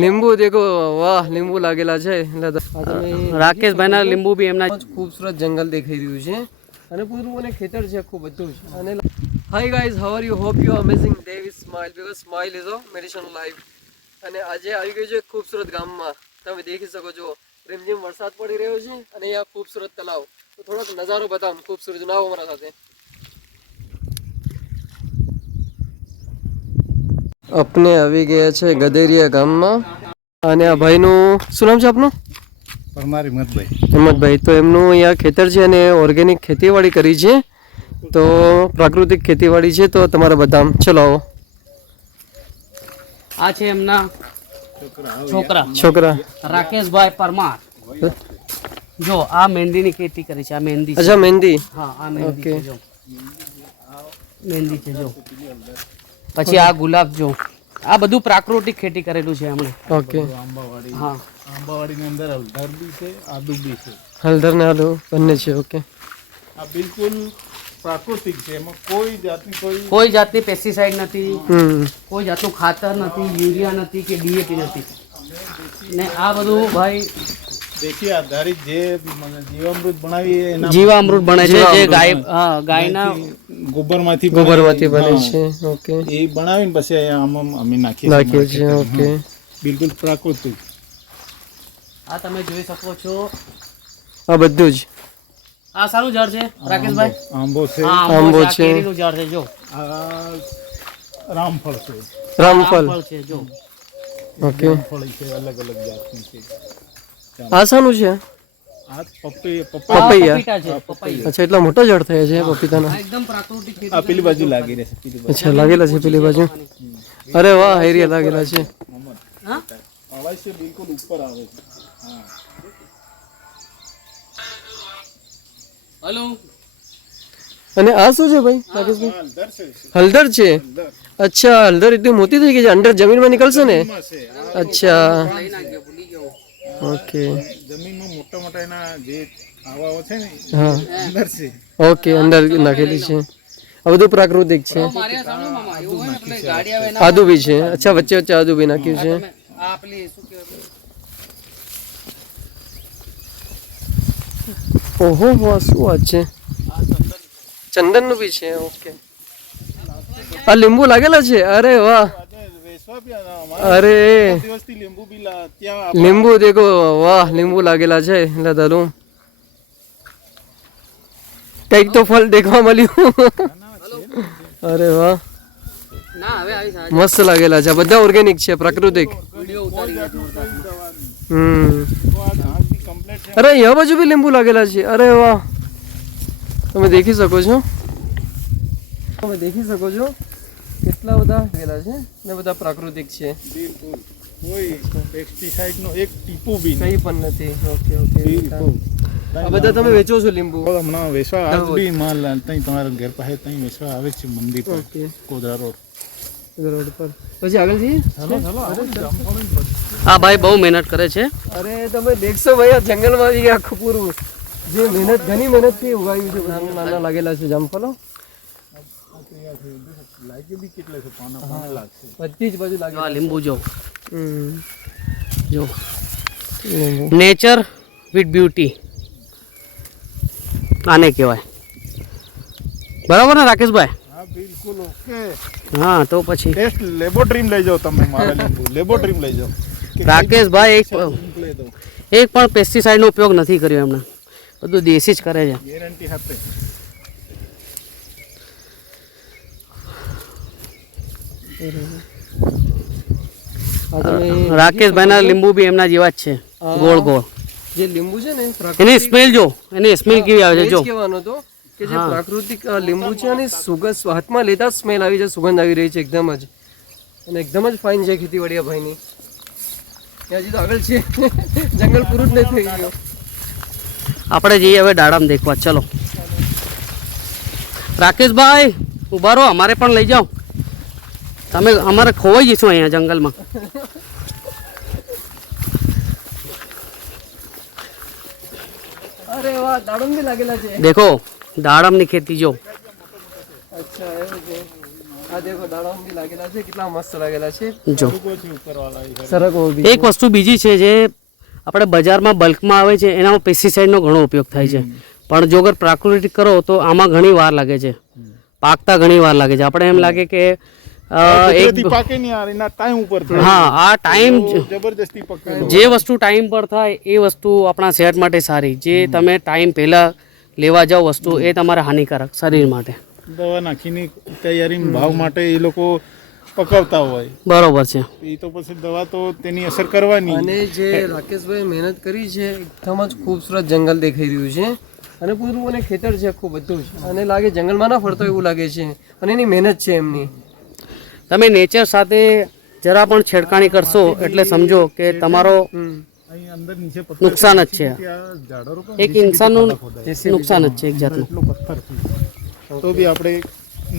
લીંબુ દેખો, વાહ લીંબુ લાગેલા છે. રાકેશભાઈ ના લીંબુ બી એમના ખૂબસૂરત જંગલ દેખાઈ રહ્યું છે અને પૂરું અને ખેતર છે આખું બધું છે. અને hi guys, how are you? Hope you amazing day with smile, because smile is a medicine life. અને આજે આવી ગયું છે ખૂબસૂરત ગામમાં. તમે દેખી શકો છો રીમઝીમ વરસાદ પડી રહ્યો છે અને અહીંયા ખૂબસૂરત તલાવ. તો થોડોક નજારો બતાવો ખૂબસૂરત. ના આવો મારા સાથે. આપણે આવી ગયા છે ગદેરિયા ગામમાં અને આ ભાઈનું શું નામ છે આપનું? પરમાર હિંમતભાઈ. હિંમતભાઈ. તો એમનું અહીંયા ખેતર છે અને ઓર્ગેનિક ખેતીવાડી કરી છે, તો પ્રાકૃતિક ખેતીવાડી છે. તો તમારા બધા ચલો આવો. આ છે એમના છોકરા રાકેશભાઈ પરમાર. જો આ મહેંદીની ખેતી કરી છે. આ મહેંદી. અચ્છા, મહેંદી. હા, આ મહેંદી છે. જો મહેંદી છે. જો પછી આ ગુલાબ. જો આ બધું પ્રાકૃતિક ખેતી કરેલું છે એમણે. ઓકે. આંબાવાડી. હા, આંબાવાડીની અંદર હળદર બી છે, આદુ બી છે. હળદર ને આદુ બંને છે. ઓકે. આ બિલકુલ પ્રાકૃતિક છે. એમાં કોઈ જાતની પેસ્ટિસાઇડ નથી, કોઈ જાતનું ખાતર નથી, યુરિયા નથી કે ડીએપી નથી. ને આ બધું ભાઈ દેખી આધારિત જે જીવામૃત બનાવી એના જીવામૃત બને છે, જે ગાયના ગોબરમાંથી બને છે. ઓકે. એ બનાવીને પછી આમાં અમે નાખીએ છે. ઓકે. બિલકુલ પ્રાકૃતિક. આ તમે જોઈ શકો છો. આ બધું જ. આ સારું ઝાડ છે રાકેશભાઈ. આંબો છે. આંબો છે. કેરીનું ઝાડ છે. જો આ રામફળ છે. રામફળ છે. જો ઓકે. ફળ છે, અલગ અલગ જાતની છે. આ શાનું છે? આ પપૈયા. છે. પપૈયા. અચ્છા, એટલા મોટા ઝાડ થયા છે પપીતાના. એકદમ પ્રાકૃતિક ખેતી. આ પેલી બાજુ લાગી રહેશે. અચ્છા, લાગેલા છે પેલી બાજુ. અરે વાહ, હેરિયા લાગેલા છે. હા, અવાજ છે બિલકુલ ઉપર આવે છે. હા. હેલો. અને આ શું છે ભાઈ રાકેશભાઈ? હળદર છે. હળદર છે. અચ્છા, હળદર એટલી મોટી થઈ ગઈ છે, અંડર જમીનમાં નીકળશે ને? અચ્છા, ઓકે. જમીનમાં મોટા મોટા એના જે આવાઓ છે ને હા, અંદર છે. ઓકે, અંદર નાખેલી છે. આ બધું પ્રાકૃતિક છે. આદુ બી છે. અચ્છા, વચ્ચે વચ્ચે આદુ બી નાખ્યું છે. ઓહો, વાહ, શું વાત છે. ચંદન નું બી છે. ઓકે. આ લીંબુ લાગેલા છે. અરે વાહ, અરે લીંબુ દેખો, વાહ લીંબુ લાગેલા છે. દાદુ કઈક તો ફળ દેખવા મળ્યું. અરે વાહ, મસ્ત લાગેલા છે. બધા ઓર્ગેનિક છે, પ્રાકૃતિક. અરે અહીંયા બાજુ બી લીંબુ લાગેલા છે. અરે વાહ, તમે દેખી શકો છો. કેટલા બધા લાગેલા છે ને બધા પ્રાકૃતિક છે. બિલકુલ કોઈ પેસ્ટિસાઇડ નો એક ટીપું બી કઈ પણ નથી. ઓકે. બિલકુલ. આ બધા તમે વેચો છો લીંબુ? હમણાં વેચવા આજ બી માલ ત્યાં તમારા ઘર પાસે ત્યાં વેચવા આવે છે મંદિર પર. ઓકે. કોદરા રોડ પર. પછી આગળ જઈએ. આ ભાઈ બહુ મહેનત કરે છે. અરે તમે દેખશો ભાઈ, આ જંગલમાં આવી ગયા આખું પૂરું. જે મહેનત, ઘણી મહેનતથી ઉગાવ્યું છે. નાના લાગેલા છે જામફળો. બધી જ બાજુ લાગે. લીંબુ જો નેચર વિથ બ્યુટી આને કહેવાય. બરાબર ને રાકેશભાઈ? હા, બિલકુલ ઓકે. હા, તો પછી ટેસ્ટ લેબોરેટરી લઈ જાઓ તમે. મારા લીંબુ લેબોરેટરી લઈ જાઓ. રાકેશભાઈ એક પણ પેસ્ટિસાઇડનો ઉપયોગ નથી કર્યો એમણે. બધું દેશી જ કરે છે. ગેરંટી સાથે. રાકેશભાઈના લીંબુ બી એમના જેવા જ છે, ગોળ ગોળ. જે લીંબુ છે ને, એની સ્મેલ જો, એની સ્મેલ કેવી આવે છે. જો કહેવાનો તો કે જે પ્રાકૃતિક લીંબુ છે અને સુગંધ હાથમાં લેતા સ્મેલ આવી જાય, સુગંધ આવી રહી છે એકદમ જ. અને એકદમ જ ફાઇન છે ખેતીવાડીયા ભાઈની. હજી તો આગળ છે, જંગલ પૂરું જ નહીં થઈ ગયું. આપણે જઈએ હવે દાડમ દેખવા. ચલો રાકેશભાઈ ઉભા રહો, અમારે પણ લઈ જાઓ. તમે અમારે ખોવાઈ જઈશું અહીંયા જંગલમાં. અરે વાહ, દાડમ બી લાગેલા છે. દેખો દાડમની ખેતી જો. અચ્છા, એવું છે. આ દેખો દાણા બી લાગેલા છે, કેટલા મસ્ત લાગેલા છે. જો ઉપરવાળા એ સરકો બી એક વસ્તુ બીજી છે જે આપણે બજારમાં બલ્કમાં આવે છે એનામાં પેસ્ટિસાઇડનો ઘણો ઉપયોગ થાય છે, પણ જો અગર પ્રાકૃતિક કરો તો આમાં ઘણી વાર લાગે છે, પાકતા ઘણી વાર લાગે છે. આપણે એમ લાગે કે કુદરતી પાકે નહીં યાર, એના ટાઈમ ઉપર થાય. હા આ ટાઈમ જબરદસ્તી પકવેલો. જે વસ્તુ ટાઈમ પર થાય એ વસ્તુ આપણા સેહત માટે સારી. જે તમે ટાઈમ પહેલાં લેવા જાઓ વસ્તુ એ તમારે હાનિકારક શરીર માટે. દવા નાખીને તૈયારી ભાવ માટે એ લોકો પકવતા હોય, બરોબર છે. એ તો પછી દવા તો તેની અસર કરવાની. અને જે રાકેશભાઈ મહેનત કરી છે, એકદમ જ ખૂબસૂરત જંગલ દેખાઈ રહ્યું છે અને પૂરું અને ખેતર છે આખું બધું જ, અને લાગે જંગલમાં ના ફરતો એવું લાગે છે, અને એની મહેનત છે એમની. તમે નેચર સાથે જરા પણ છેડખાણી કરશો એટલે સમજો કે તમારો અહીં અંદર નીચે પથ્થર નુકસાન જ છે, ત્યાં ઝાડો રોપો એક ઇન્સાનનું નુકસાન જ છે એક જાતનું. એટલું પથ્થર તો બી આપણે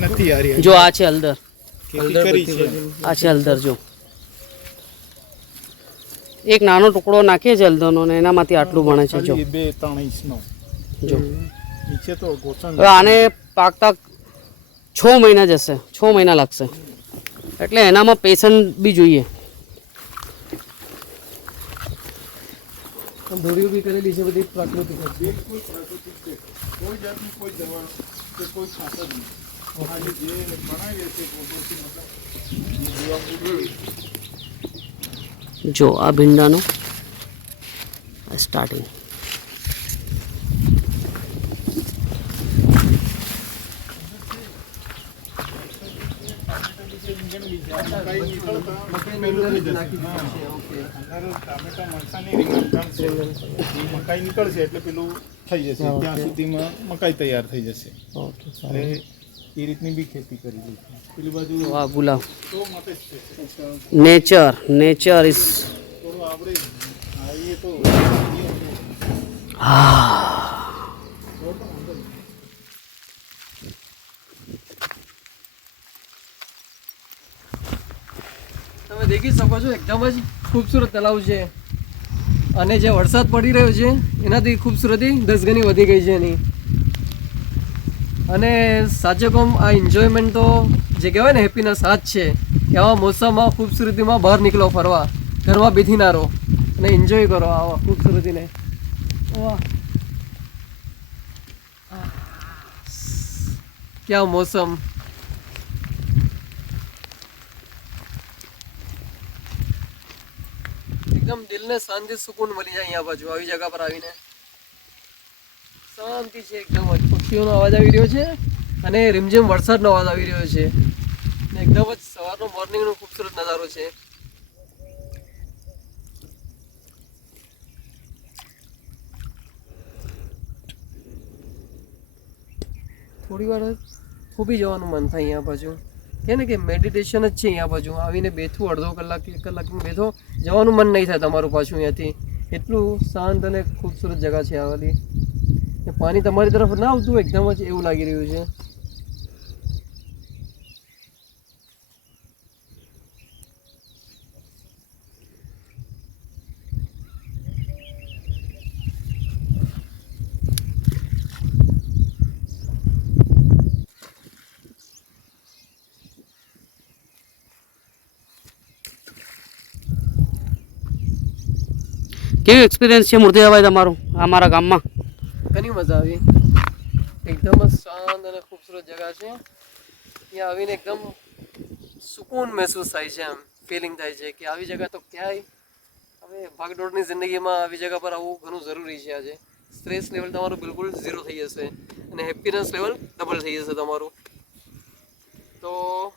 નથી હારી. જો આ છે હળદર, ખેતી કરી છે. આ છે હળદર. જો એક નાનો ટુકડો નાખીએ છીએ હળદરનો ને એનામાંથી આટલું બને છે. જો 2-3 ઇંચનો. જો નીચે તો ગોચણ. હવે આને પાકતા 6 મહિના જશે, 6 મહિના લાગશે, એટલે એનામાં પેશન્ટ બી જોઈએ. દોરીઓ બી કરેલી છે બધી પ્રાકૃતિક જ. કોઈ જાતની કોઈ દવા કે કોઈ ખાતર નહીં. આજે જે બનાવીએ છે ગોબરથી મતલબ જો આ ભીંડાનું સ્ટાર્ટિંગ. મકાઈ નીકળશે એટલે પેલું થઈ જશે, ત્યાં સુધીમાં મકાઈ તૈયાર થઈ જશે. એટલે એ રીતની બી ખેતી કરી છે. પેલી બાજુ આ ગુલાબ તો મતે જ છે. નેચર ઇઝ થોડું આપણે આવીએ તો તમે દેખી શકો છો એકદમ જ ખૂબસૂરત તળાવ છે, અને જે વરસાદ પડી રહ્યો છે એનાથી ખૂબસૂરતી 10 ગણી વધી ગઈ છે એની. અને સાચે કહું આ એન્જોયમેન્ટ તો જે કહેવાય ને હેપીનેસ આ જ છે. એવા મોસમમાં ખૂબસૂરતીમાં બહાર નીકળો ફરવા, ઘરમાં બેઠી ના રહો અને એન્જોય કરો આવા ખૂબસૂરતીને. વાહ ક્યાં મોસમ. એકદમ દિલને શાંતિ સુકૂન મળી જાય અહીંયા બાજુ આવી જગ્યા પર આવીને. શાંતિ છે એકદમ જ. પક્ષીઓનો અવાજ આવી રહ્યો છે અને રીમઝીમ વરસાદનો અવાજ આવી રહ્યો છે, ને એકદમ જ સવારનો મોર્નિંગનો ખૂબસૂરત નજારો છે. થોડી વાર ખૂબી જવાનું મન થાય અહીંયા બાજુ. કે ને કે મેડિટેશન જ છે અહીંયા બાજુ. આવીને બેઠું અડધો કલાક 1 કલાકનું બેઠો, જવાનું મન નહીં થાય તમારું પાછું અહીંયાથી. એટલું શાંત અને ખૂબસૂરત જગ્યા છે આ વાલી. પાણી તમારી તરફ ના આવતું એકદમ જ એવું લાગી રહ્યું છે. કેવું એક્સપિરિયન્સ છે મૂર્તિદાભાઈ તમારું અમારા ગામમાં? ઘણી મજા આવી. એકદમ જ શાંત અને ખૂબસૂરત જગ્યા છે. અહીંયા આવીને એકદમ સુકૂન મહેસૂસ થાય છે, એમ ફિલિંગ થાય છે કે આવી જગ્યા તો ક્યાંય હવે ભાગદોડની જિંદગીમાં આવી જગ્યા પર આવવું ઘણું જરૂરી છે. આજે સ્ટ્રેસ લેવલ તમારું બિલકુલ 0 થઈ જશે અને હેપીનેસ લેવલ ડબલ થઈ જશે તમારું. તો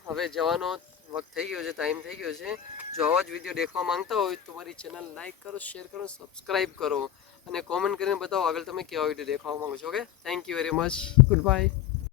હવે જવાનો વખત થઈ ગયો છે, ટાઈમ થઈ ગયો છે. જો આવા જ વિડીયો દેખવા માંગતા હોય તો મારી ચેનલ લાઈક કરો, શેર કરો, સબસ્ક્રાઈબ કરો અને કોમેન્ટ કરીને બતાવો આગળ તમે કેવા વિડીયો દેખવા માંગો છો. Okay, thank you very much. Good bye.